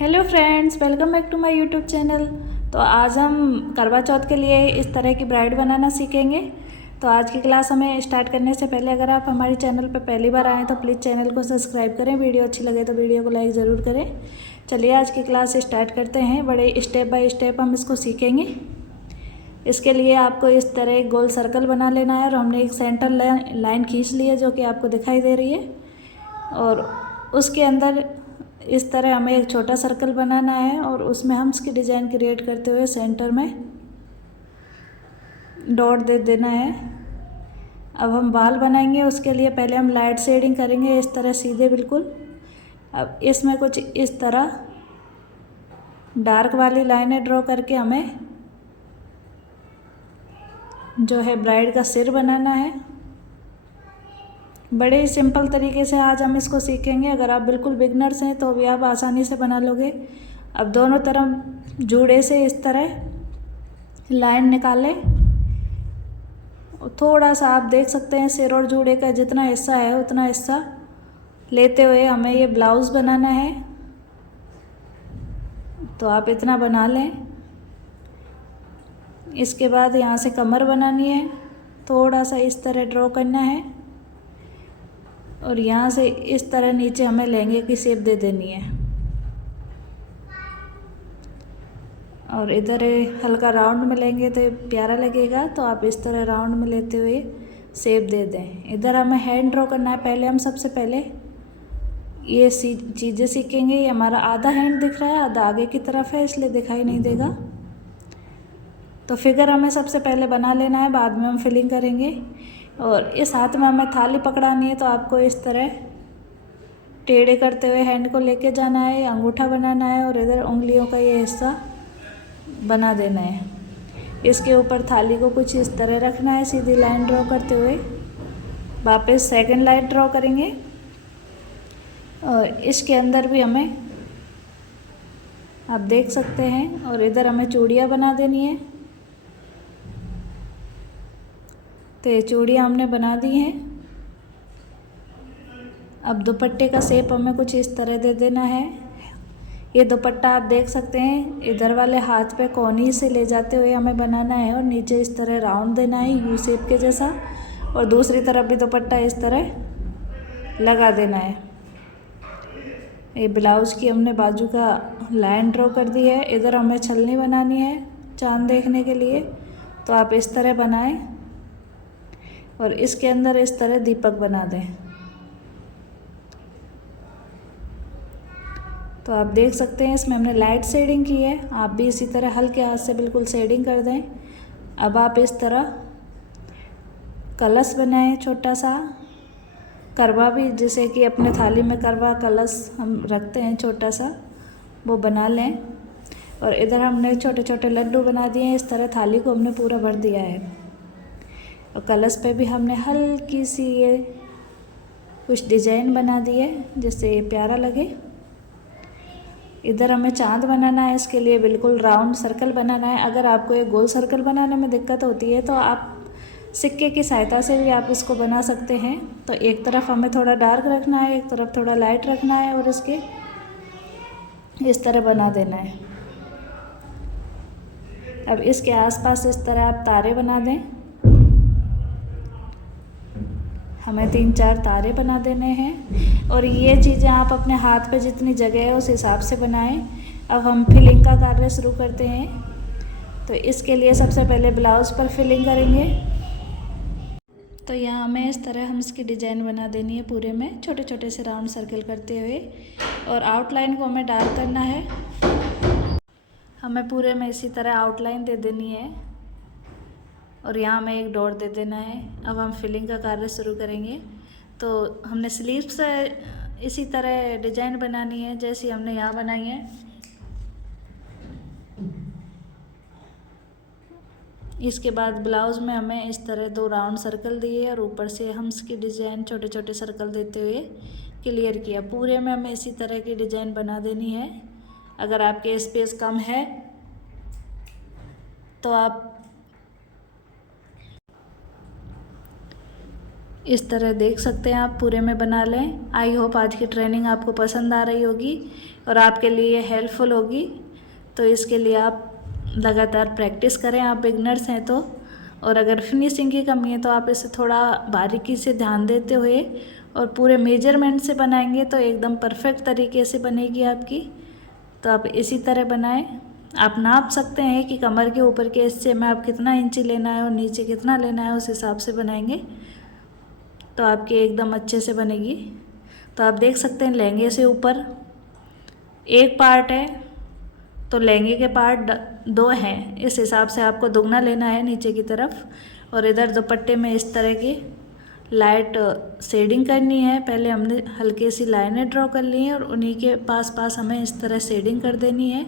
Hello friends, welcome back to my YouTube channel. तो आज हम करवा चौथ के लिए इस तरह की ब्राइड बनाना सीखेंगे। तो आज की क्लास हमें स्टार्ट करने से पहले अगर आप हमारे चैनल पर पहली बार आएँ तो प्लीज़ चैनल को सब्सक्राइब करें। वीडियो अच्छी लगे तो वीडियो को लाइक ज़रूर करें। चलिए आज की क्लास स्टार्ट करते हैं। बड़े स्टेप बाय स्टेप हम इसको सीखेंगे। इसके लिए आपको इस तरह एक गोल सर्कल बना लेना है और हमने एक सेंटर लाइन खींच ली है जो कि आपको दिखाई दे रही है। और उसके अंदर इस तरह हमें एक छोटा सर्कल बनाना है और उसमें हम इसकी डिज़ाइन क्रिएट करते हुए सेंटर में डॉट दे देना है। अब हम बाल बनाएंगे, उसके लिए पहले हम लाइट शेडिंग करेंगे इस तरह सीधे बिल्कुल। अब इसमें कुछ इस तरह डार्क वाली लाइनें ड्रॉ करके हमें जो है ब्राइड का सिर बनाना है। बड़े ही सिंपल तरीके से आज हम इसको सीखेंगे। अगर आप बिल्कुल बिगनर्स हैं तो भी आप आसानी से बना लोगे। अब दोनों तरफ जूड़े से इस तरह लाइन निकालें। थोड़ा सा आप देख सकते हैं सिर और जूड़े का जितना हिस्सा है उतना हिस्सा लेते हुए हमें ये ब्लाउज़ बनाना है। तो आप इतना बना लें। इसके बाद यहाँ से कमर बनानी है, थोड़ा सा इस तरह ड्रॉ करना है और यहाँ से इस तरह नीचे हमें लहंगे की शेप दे देनी है। और इधर हल्का राउंड में लेंगे तो प्यारा लगेगा, तो आप इस तरह राउंड में लेते हुए शेप दे दें। इधर हमें हैंड ड्रॉ करना है। पहले हम सबसे पहले ये चीज़ें सीखेंगे। ये हमारा आधा हैंड दिख रहा है, आधा आगे की तरफ है इसलिए दिखाई नहीं देगा। तो फिगर हमें सबसे पहले बना लेना है, बाद में हम फिलिंग करेंगे। और इस हाथ में हमें थाली पकड़ानी है, तो आपको इस तरह टेढ़े करते हुए हैंड को लेके जाना है, अंगूठा बनाना है और इधर उंगलियों का ये हिस्सा बना देना है। इसके ऊपर थाली को कुछ इस तरह रखना है, सीधी लाइन ड्रॉ करते हुए। वापस सेकंड लाइन ड्रॉ करेंगे और इसके अंदर भी हमें आप देख सकते हैं। और इधर हमें चूड़ियाँ बना देनी है। तो ये चूड़ियाँ हमने बना दी हैं। अब दुपट्टे का शेप हमें कुछ इस तरह दे देना है। ये दुपट्टा आप देख सकते हैं, इधर वाले हाथ पे कोनी से ले जाते हुए हमें बनाना है और नीचे इस तरह राउंड देना है यू शेप के जैसा। और दूसरी तरफ भी दुपट्टा इस तरह लगा देना है। ये ब्लाउज़ की हमने बाजू का लाइन ड्रॉ कर दी है। इधर हमें छलनी बनानी है चाँद देखने के लिए, तो आप इस तरह बनाएं और इसके अंदर इस तरह दीपक बना दें। तो आप देख सकते हैं इसमें हमने लाइट शेडिंग की है। आप भी इसी तरह हल्के हाथ से बिल्कुल शेडिंग कर दें। अब आप इस तरह कलश बनाएं, छोटा सा करवा भी, जैसे कि अपने थाली में करवा कलश हम रखते हैं छोटा सा, वो बना लें। और इधर हमने छोटे छोटे लड्डू बना दिए हैं। इस तरह थाली को हमने पूरा भर दिया है। और कलश पे भी हमने हल्की सी ये कुछ डिजाइन बना दी है जिससे ये प्यारा लगे। इधर हमें चाँद बनाना है। इसके लिए बिल्कुल राउंड सर्कल बनाना है। अगर आपको एक गोल सर्कल बनाने में दिक्कत होती है तो आप सिक्के की सहायता से भी आप इसको बना सकते हैं। तो एक तरफ हमें थोड़ा डार्क रखना है, एक तरफ थोड़ा लाइट रखना है और इसके इस तरह बना देना है। अब इसके आसपास इस तरह आप तारे बना दें। हमें 3-4 तारे बना देने हैं और ये चीज़ें आप अपने हाथ पे जितनी जगह है उस हिसाब से बनाएं। अब हम फिलिंग का कार्य शुरू करते हैं। तो इसके लिए सबसे पहले ब्लाउज़ पर फिलिंग करेंगे। तो यहाँ हमें इस तरह हम इसकी डिज़ाइन बना देनी है पूरे में, छोटे छोटे से राउंड सर्कल करते हुए। और आउटलाइन को हमें डार्क करना है। हमें पूरे में इसी तरह आउटलाइन दे देनी है और यहाँ हमें एक डॉट दे देना है। अब हम फिलिंग का कार्य शुरू करेंगे। तो हमने स्लीव्स से इसी तरह डिजाइन बनानी है जैसी हमने यहाँ बनाई है। इसके बाद ब्लाउज़ में हमें इस तरह 2 राउंड सर्कल दिए और ऊपर से हम इसकी डिज़ाइन छोटे छोटे सर्कल देते हुए क्लियर किया। पूरे में हमें इसी तरह की डिज़ाइन बना देनी है। अगर आपके स्पेस कम है तो आप इस तरह देख सकते हैं, आप पूरे में बना लें। आई होप आज की ट्रेनिंग आपको पसंद आ रही होगी। और आपके लिए हेल्पफुल होगी। तो इसके लिए आप लगातार प्रैक्टिस करें, आप बिगनर्स हैं तो। और अगर फिनिशिंग की कमी है तो आप इसे थोड़ा बारीकी से ध्यान देते हुए और पूरे मेजरमेंट से बनाएंगे तो एकदम परफेक्ट तरीके से बनेगी आपकी। तो आप इसी तरह बनाएं। आप नाप सकते हैं कि कमर के ऊपर के हिस्से में आप कितना इंची लेना है और नीचे कितना लेना है, उस हिसाब से बनाएंगे तो आपकी एकदम अच्छे से बनेगी। तो आप देख सकते हैं लहंगे से ऊपर एक पार्ट है तो लहंगे के पार्ट 2 हैं, इस हिसाब से आपको दुगना लेना है नीचे की तरफ। और इधर दुपट्टे में इस तरह की लाइट शेडिंग करनी है। पहले हमने हल्की सी लाइनें ड्रॉ कर ली हैं और उन्हीं के पास पास हमें इस तरह शेडिंग कर देनी है।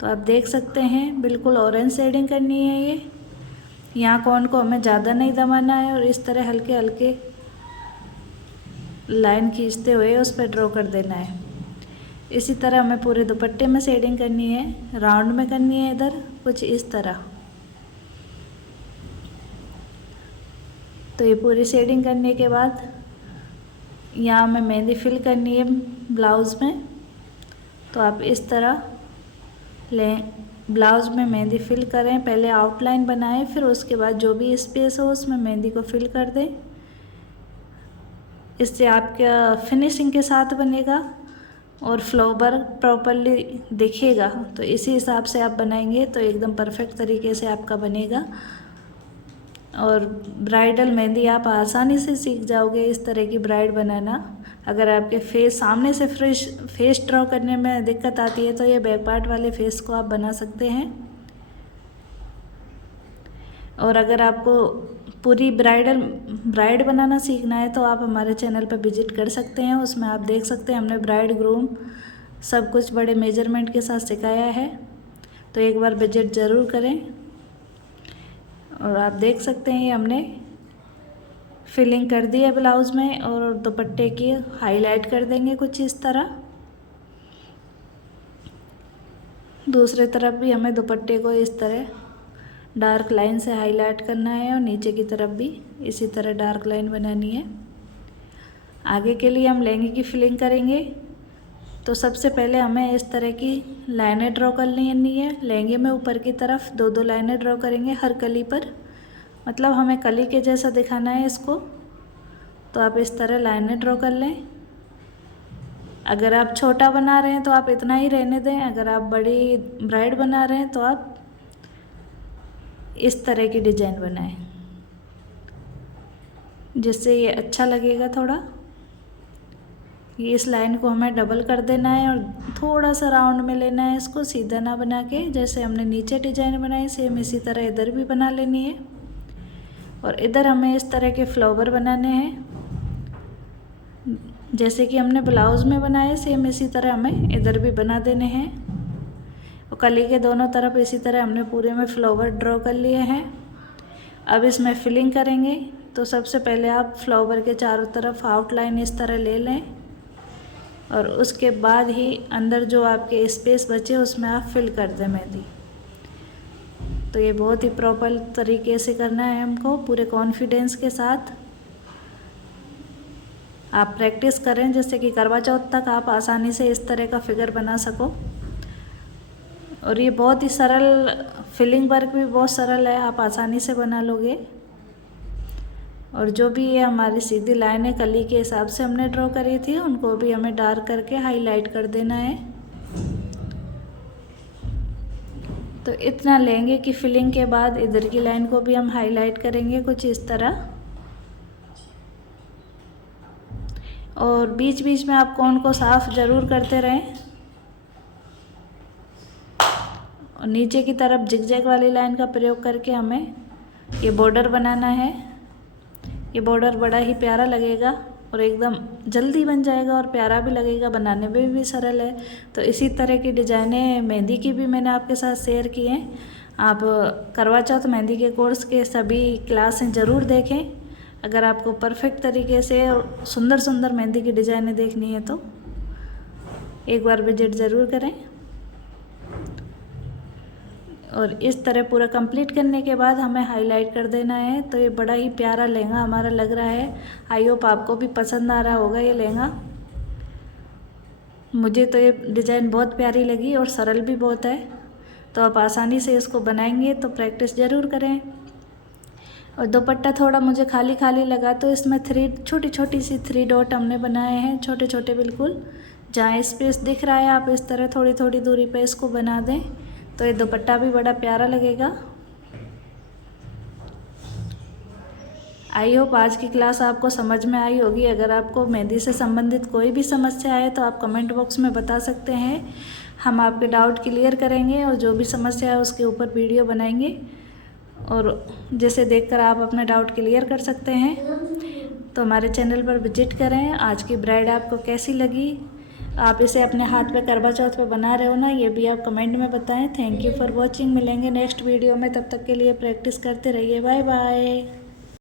तो आप देख सकते हैं बिल्कुल ऑरेंज शेडिंग करनी है ये। यहाँ कॉर्न को हमें ज़्यादा नहीं दबाना है और इस तरह हल्के हल्के लाइन खींचते हुए उस पर ड्रॉ कर देना है। इसी तरह हमें पूरे दुपट्टे में शेडिंग करनी है, राउंड में करनी है इधर कुछ इस तरह। तो ये पूरी शेडिंग करने के बाद यहाँ हमें मेहंदी फिल करनी है ब्लाउज़ में। तो आप इस तरह लें, ब्लाउज़ में मेहंदी फिल करें, पहले आउटलाइन बनाएं, फिर उसके बाद जो भी स्पेस हो उसमें मेहंदी को फिल कर दें। इससे आपका फिनिशिंग के साथ बनेगा और फ्लावर प्रॉपरली दिखेगा। तो इसी हिसाब से आप बनाएंगे तो एकदम परफेक्ट तरीके से आपका बनेगा। और ब्राइडल मेहंदी आप आसानी से सीख जाओगे इस तरह की ब्राइड बनाना। अगर आपके फेस सामने से फेस ड्रॉ करने में दिक्कत आती है तो ये बैक पार्ट वाले फेस को आप बना सकते हैं। और अगर आपको पूरी ब्राइड बनाना सीखना है तो आप हमारे चैनल पर विजिट कर सकते हैं। उसमें आप देख सकते हैं हमने ब्राइड ग्रूम सब कुछ बड़े मेजरमेंट के साथ सिखाया है। तो एक बार विजिट ज़रूर करें। और आप देख सकते हैं हमने फिलिंग कर दी है ब्लाउज़ में और दुपट्टे की हाईलाइट कर देंगे कुछ इस तरह। दूसरे तरफ भी हमें दुपट्टे को इस तरह डार्क लाइन से हाईलाइट करना है और नीचे की तरफ भी इसी तरह डार्क लाइन बनानी है। आगे के लिए हम लहंगे की फिलिंग करेंगे तो सबसे पहले हमें इस तरह की लाइनें ड्रॉ कर लेनी है। लहंगे में ऊपर की तरफ 2-2 लाइनें ड्रॉ करेंगे हर कली पर, मतलब हमें कली के जैसा दिखाना है इसको। तो आप इस तरह लाइनें ड्रॉ कर लें। अगर आप छोटा बना रहे हैं तो आप इतना ही रहने दें, अगर आप बड़ी ब्राइड बना रहे हैं तो आप इस तरह की डिज़ाइन बनाएं जिससे ये अच्छा लगेगा थोड़ा। ये इस लाइन को हमें डबल कर देना है और थोड़ा सा राउंड में लेना है इसको, सीधा ना बना के। जैसे हमने नीचे डिजाइन बनाई सेम इसी तरह इधर भी बना लेनी है। और इधर हमें इस तरह के फ्लावर बनाने हैं जैसे कि हमने ब्लाउज़ में बनाए, सेम इसी तरह हमें इधर भी बना देने हैं। और कली के दोनों तरफ इसी तरह हमने पूरे में फ्लावर ड्रॉ कर लिए हैं। अब इसमें फिलिंग करेंगे तो सबसे पहले आप फ्लावर के चारों तरफ आउटलाइन इस तरह ले लें और उसके बाद ही अंदर जो आपके स्पेस बचे उसमें आप फिल कर दें मेहंदी। तो ये बहुत ही प्रॉपर तरीके से करना है हमको, पूरे कॉन्फिडेंस के साथ। आप प्रैक्टिस करें जिससे कि करवा चौथ तक आप आसानी से इस तरह का फिगर बना सको। और ये बहुत ही सरल, फिलिंग वर्क भी बहुत सरल है, आप आसानी से बना लोगे। और जो भी ये हमारी सीधी लाइनें कली के हिसाब से हमने ड्रॉ करी थी उनको भी हमें डार्क करके हाईलाइट कर देना है। तो इतना लहंगे की फिलिंग के बाद इधर की लाइन को भी हम हाईलाइट करेंगे कुछ इस तरह। और बीच बीच में आप कॉर्न को साफ ज़रूर करते रहें। और नीचे की तरफ जिगजैग वाली लाइन का प्रयोग करके हमें ये बॉर्डर बनाना है। ये बॉर्डर बड़ा ही प्यारा लगेगा और एकदम जल्दी बन जाएगा और प्यारा भी लगेगा, बनाने में भी सरल है। तो इसी तरह की डिज़ाइनें मेहंदी की भी मैंने आपके साथ शेयर की हैं। आप करवा चौथ मेहंदी के कोर्स के सभी क्लासें ज़रूर देखें। अगर आपको परफेक्ट तरीके से और सुंदर सुंदर मेहंदी की डिज़ाइनें देखनी है तो एक बार विजिट ज़रूर करें। और इस तरह पूरा कंप्लीट करने के बाद हमें हाईलाइट कर देना है। तो ये बड़ा ही प्यारा लहंगा हमारा लग रहा है। आई होप आपको भी पसंद आ रहा होगा ये लहंगा। मुझे तो ये डिज़ाइन बहुत प्यारी लगी और सरल भी बहुत है, तो आप आसानी से इसको बनाएंगे, तो प्रैक्टिस ज़रूर करें। और दुपट्टा थोड़ा मुझे खाली खाली लगा, तो इसमें छोटी छोटी सी 3 डॉट हमने बनाए हैं, छोटे छोटे बिल्कुल। जहाँ स्पेस दिख रहा है आप इस तरह थोड़ी थोड़ी दूरी पे इसको बना दें, तो ये दुपट्टा भी बड़ा प्यारा लगेगा। आई होप आज की क्लास आपको समझ में आई होगी। अगर आपको मेहंदी से संबंधित कोई भी समस्या है तो आप कमेंट बॉक्स में बता सकते हैं, हम आपके डाउट क्लियर करेंगे और जो भी समस्या है उसके ऊपर वीडियो बनाएंगे, और जिसे देखकर आप अपना डाउट क्लियर कर सकते हैं। तो हमारे चैनल पर विजिट करें। आज की ब्राइड आपको कैसी लगी, आप इसे अपने हाथ पे करवा चौथ पे बना रहे हो ना, ये भी आप कमेंट में बताएं। Thank you for watching. मिलेंगे नेक्स्ट वीडियो में, तब तक के लिए प्रैक्टिस करते रहिए। Bye bye.